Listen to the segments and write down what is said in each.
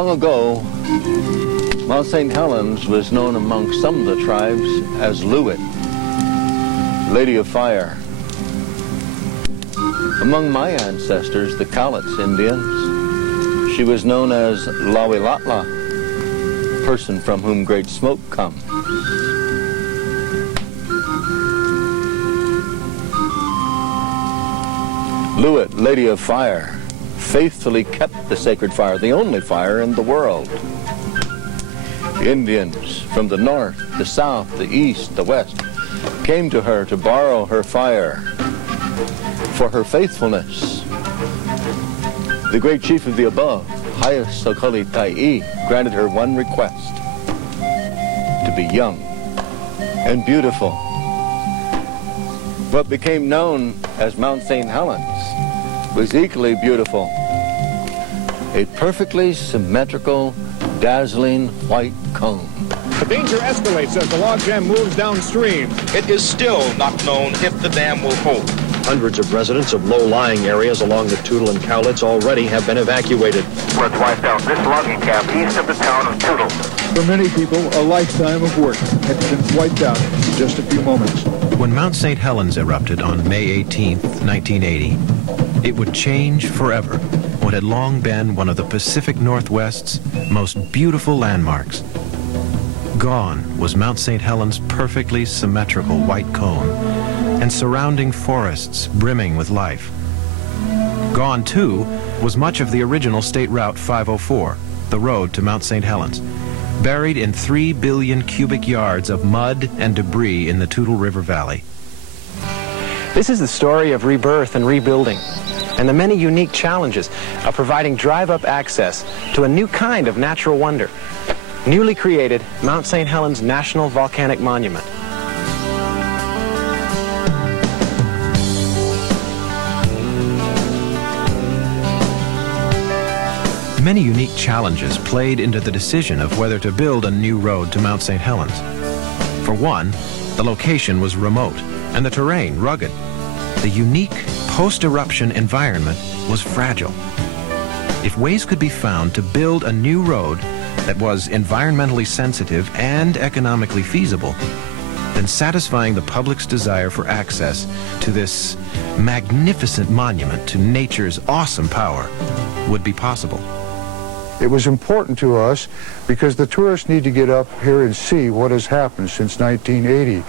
Long ago, Mount St. Helens was known among some of the tribes as Loowit, Lady of Fire. Among my ancestors, the Cowlitz Indians, she was known as Loowit, person from whom great smoke comes. Loowit, Lady of Fire, faithfully kept the sacred fire, the only fire in the world. The Indians from the north, the south, the east, the west came to her to borrow her fire for her faithfulness. The great chief of the above, Hayasokali-Tai, granted her one request: to be young and beautiful. What became known as Mount St. Helens was equally beautiful. A perfectly symmetrical, dazzling white cone. The danger escalates as the logjam moves downstream. It is still not known if the dam will hold. Hundreds of residents of low-lying areas along the Toutle and Cowlitz already have been evacuated. Was wiped out this logging camp east of the town of Toutle. For many people, a lifetime of work had been wiped out in just a few moments. When Mount St. Helens erupted on May 18th, 1980, it would change forever what had long been one of the Pacific Northwest's most beautiful landmarks. Gone was Mount St. Helens' perfectly symmetrical white cone and surrounding forests brimming with life. Gone, too, was much of the original State Route 504, the road to Mount St. Helens, buried in 3 billion cubic yards of mud and debris in the Toutle River Valley. This is the story of rebirth and rebuilding, and the many unique challenges of providing drive-up access to a new kind of natural wonder. Newly created Mount St. Helens National Volcanic Monument. Many unique challenges played into the decision of whether to build a new road to Mount St. Helens. For one, the location was remote and the terrain rugged. The unique post-eruption environment was fragile. If ways could be found to build a new road that was environmentally sensitive and economically feasible, then satisfying the public's desire for access to this magnificent monument to nature's awesome power would be possible. It was important to us because the tourists need to get up here and see what has happened since 1980,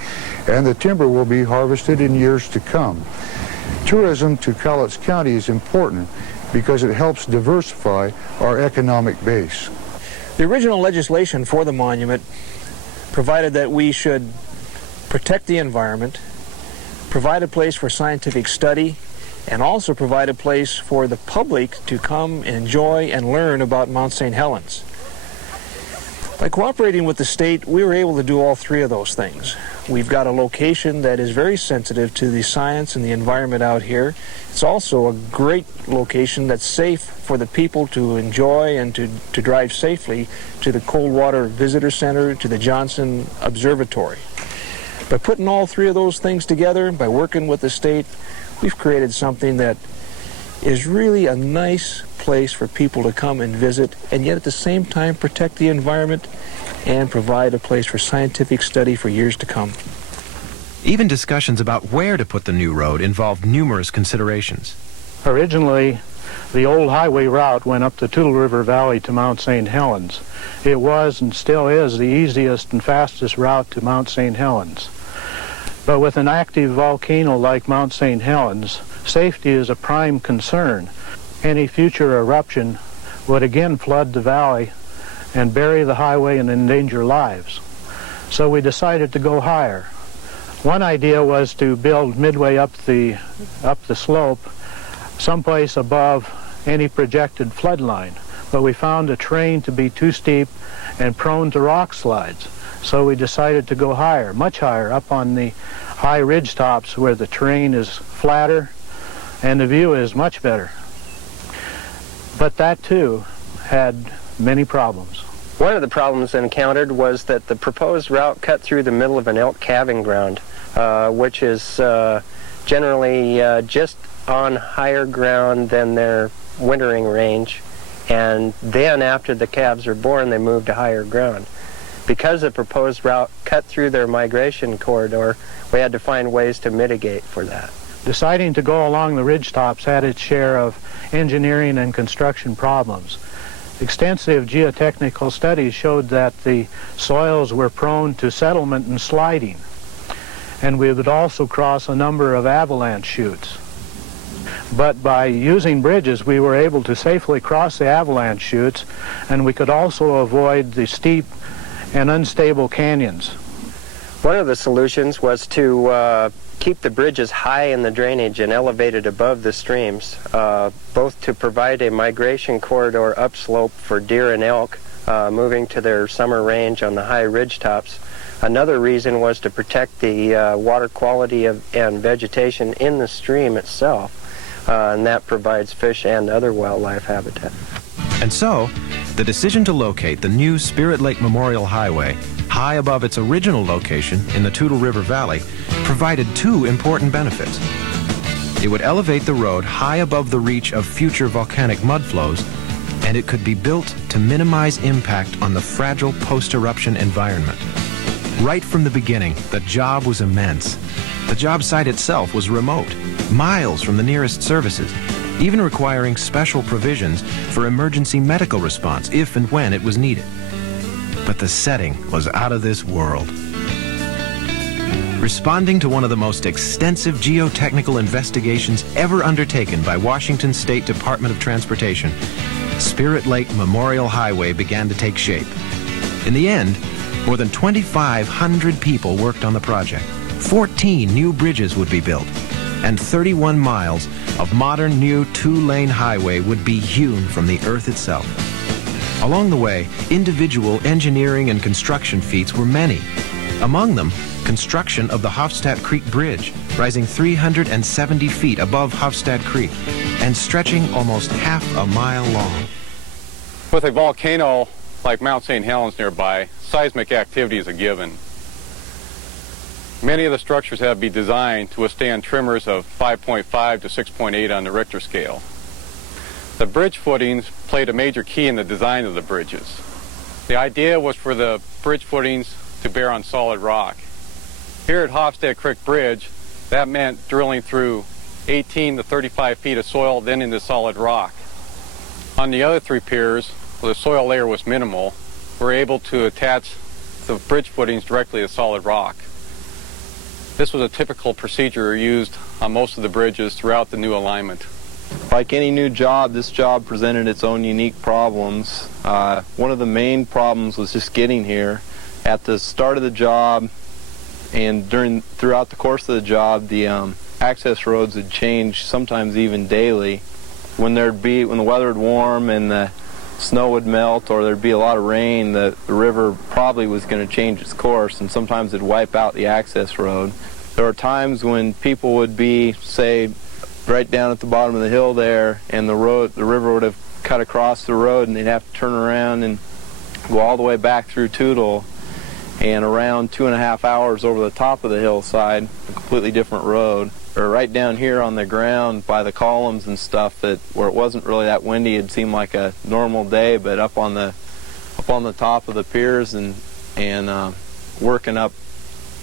and the timber will be harvested in years to come. Tourism to Cowlitz County is important because it helps diversify our economic base. The original legislation for the monument provided that we should protect the environment, provide a place for scientific study, and also provide a place for the public to come and enjoy and learn about Mount St. Helens. By cooperating with the state, we were able to do all three of those things. We've got a location that is very sensitive to the science and the environment out here. It's also a great location that's safe for the people to enjoy and to drive safely to the Coldwater Visitor Center, to the Johnson Observatory. By putting all three of those things together, by working with the state, we've created something that is really a nice place for people to come and visit, and yet at the same time protect the environment and provide a place for scientific study for years to come. Even discussions about where to put the new road involved numerous considerations. Originally, the old highway route went up the Toutle River Valley to Mount St. Helens. It was and still is the easiest and fastest route to Mount St. Helens. But with an active volcano like Mount St. Helens, safety is a prime concern. Any future eruption would again flood the valley and bury the highway and endanger lives. So we decided to go higher. One idea was to build midway up the slope, someplace above any projected flood line. But we found the terrain to be too steep and prone to rock slides. So we decided to go higher, much higher, up on the high ridge tops where the terrain is flatter and the view is much better. But that too had many problems. One of the problems encountered was that the proposed route cut through the middle of an elk calving ground, which is generally just on higher ground than their wintering range, And then after the calves are born, they move to higher ground. Because the proposed route cut through their migration corridor, we had to find ways to mitigate for that. Deciding to go along the ridgetops had its share of engineering and construction problems. Extensive geotechnical studies showed that the soils were prone to settlement and sliding, and we would also cross a number of avalanche chutes. But by using bridges, we were able to safely cross the avalanche chutes, and we could also avoid the steep and unstable canyons. One of the solutions was to keep the bridges high in the drainage and elevated above the streams, both to provide a migration corridor upslope for deer and elk moving to their summer range on the high ridgetops. Another reason was to protect the water quality and vegetation in the stream itself, and that provides fish and other wildlife habitat. And so, the decision to locate the new Spirit Lake Memorial Highway high above its original location in the Toutle River Valley provided two important benefits. It would elevate the road high above the reach of future volcanic mud flows, and it could be built to minimize impact on the fragile post-eruption environment. Right from the beginning, the job was immense. The job site itself was remote, miles from the nearest services, even requiring special provisions for emergency medical response if and when it was needed. But the setting was out of this world. Responding to one of the most extensive geotechnical investigations ever undertaken by Washington State Department of Transportation, Spirit Lake Memorial Highway began to take shape. In the end, more than 2,500 people worked on the project. 14 new bridges would be built, and 31 miles of modern new two-lane highway would be hewn from the earth itself. Along the way, individual engineering and construction feats were many. Among them, construction of the Hofstadt Creek Bridge, rising 370 feet above Hofstadt Creek and stretching almost half a mile long. With a volcano like Mount St. Helens nearby, seismic activity is a given. Many of the structures have to be designed to withstand tremors of 5.5 to 6.8 on the Richter scale. The bridge footings played a major key in the design of the bridges. The idea was for the bridge footings to bear on solid rock. Here at Hofstadt Creek Bridge, that meant drilling through 18 to 35 feet of soil, then into solid rock. On the other three piers, where the soil layer was minimal, we were able to attach the bridge footings directly to solid rock. This was a typical procedure used on most of the bridges throughout the new alignment. Like any new job, this job presented its own unique problems. One of the main problems was just getting here. At the start of the job and throughout the course of the job, the access roads would change, sometimes even daily. When the weather would warm and the snow would melt, or there'd be a lot of rain, the river probably was going to change its course, and sometimes it'd wipe out the access road. There were times when people would be, say, right down at the bottom of the hill there, and the river would have cut across the road, and they'd have to turn around and go all the way back through Toutle, and around 2.5 hours over the top of the hillside, a completely different road. Or right down here on the ground by the columns and stuff, where it wasn't really that windy, it seemed like a normal day, but up on the top of the piers and working up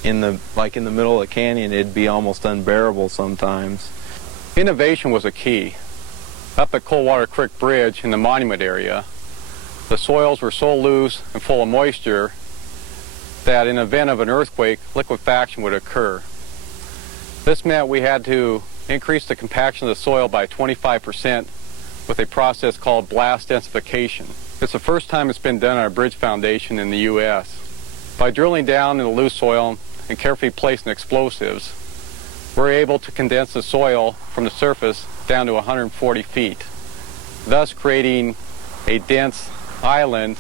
in the middle of the canyon, it'd be almost unbearable sometimes. Innovation was a key. Up at Coldwater Creek Bridge in the monument area, the soils were so loose and full of moisture that in the event of an earthquake, liquefaction would occur. This meant we had to increase the compaction of the soil by 25% with a process called blast densification. It's the first time it's been done on a bridge foundation in the U.S. By drilling down in the loose soil and carefully placing explosives, we're able to condense the soil from the surface down to 140 feet, thus creating a dense island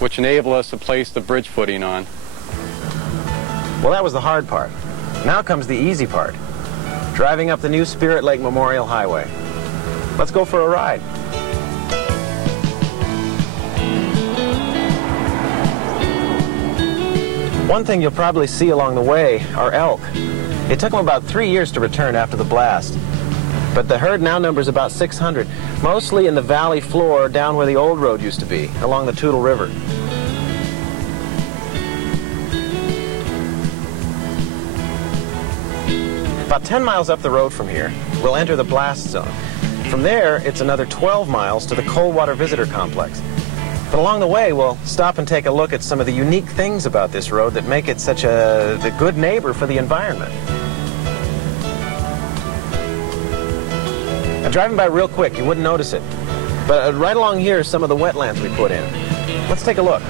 which enabled us to place the bridge footing on. Well, that was the hard part. Now comes the easy part, driving up the new Spirit Lake Memorial Highway. Let's go for a ride. One thing you'll probably see along the way are elk. It took them about 3 years to return after the blast. But the herd now numbers about 600, mostly in the valley floor down where the old road used to be, along the Toutle River. About 10 miles up the road from here, we'll enter the blast zone. From there, it's another 12 miles to the Coldwater Visitor Complex. But along the way, we'll stop and take a look at some of the unique things about this road that make it such a good neighbor for the environment. I'm driving by real quick, you wouldn't notice it. But right along here is some of the wetlands we put in. Let's take a look.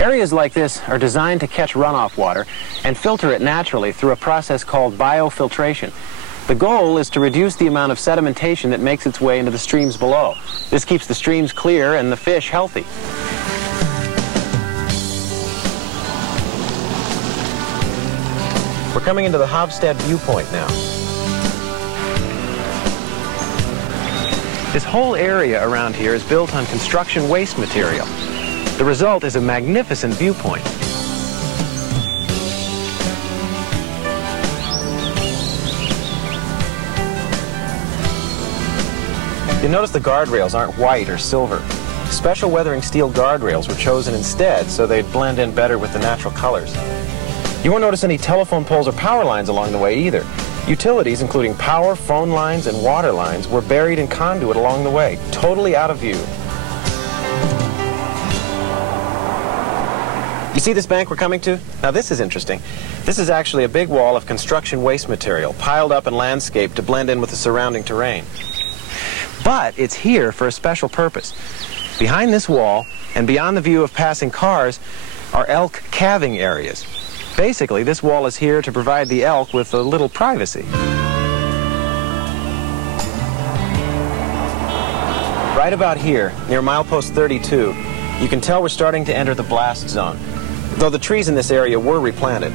Areas like this are designed to catch runoff water and filter it naturally through a process called biofiltration. The goal is to reduce the amount of sedimentation that makes its way into the streams below. This keeps the streams clear and the fish healthy. We're coming into the Hofstad viewpoint now. This whole area around here is built on construction waste material. The result is a magnificent viewpoint. You notice the guardrails aren't white or silver. Special weathering steel guardrails were chosen instead so they'd blend in better with the natural colors. You won't notice any telephone poles or power lines along the way either. Utilities, including power, phone lines, and water lines, were buried in conduit along the way, totally out of view. You see this bank we're coming to? Now this is interesting. This is actually a big wall of construction waste material piled up and landscaped to blend in with the surrounding terrain. But it's here for a special purpose. Behind this wall and beyond the view of passing cars are elk calving areas. Basically, this wall is here to provide the elk with a little privacy. Right about here, near milepost 32, you can tell we're starting to enter the blast zone, though the trees in this area were replanted.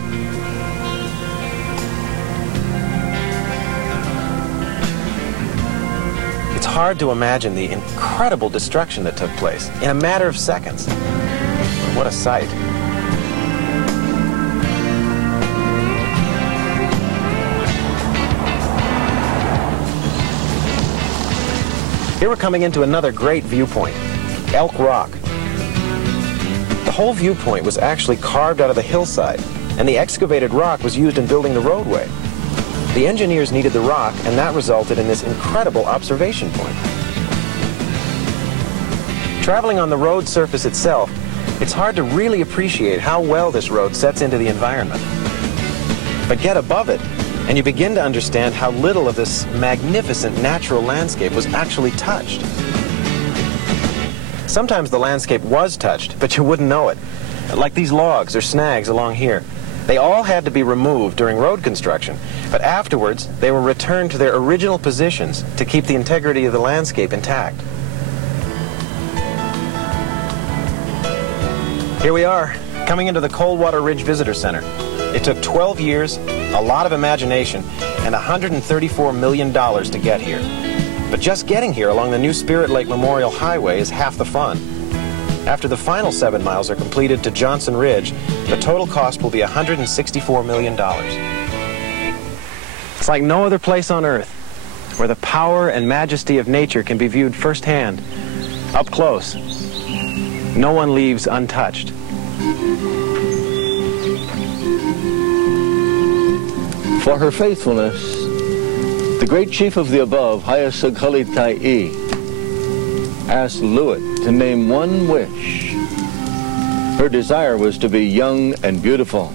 It's hard to imagine the incredible destruction that took place in a matter of seconds. What a sight. Here we're coming into another great viewpoint, Elk Rock. The whole viewpoint was actually carved out of the hillside, and the excavated rock was used in building the roadway. The engineers needed the rock, and that resulted in this incredible observation point. Traveling on the road surface itself, it's hard to really appreciate how well this road sets into the environment. But get above it, and you begin to understand how little of this magnificent natural landscape was actually touched. Sometimes the landscape was touched, but you wouldn't know it. Like these logs or snags along here. They all had to be removed during road construction, but afterwards they were returned to their original positions to keep the integrity of the landscape intact. Here we are, coming into the Coldwater Ridge Visitor Center. It took 12 years, a lot of imagination, and $134 million to get here. But just getting here along the new Spirit Lake Memorial Highway is half the fun. After the final 7 miles are completed to Johnson Ridge, the total cost will be $164 million. It's like no other place on Earth, where the power and majesty of nature can be viewed firsthand, up close. No one leaves untouched. For her faithfulness, the great chief of the above, Hayasughalitai, asked Loowit to name one wish. Her desire was to be young and beautiful.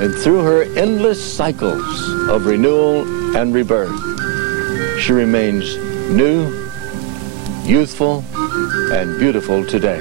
And through her endless cycles of renewal and rebirth, she remains new, youthful, and beautiful today.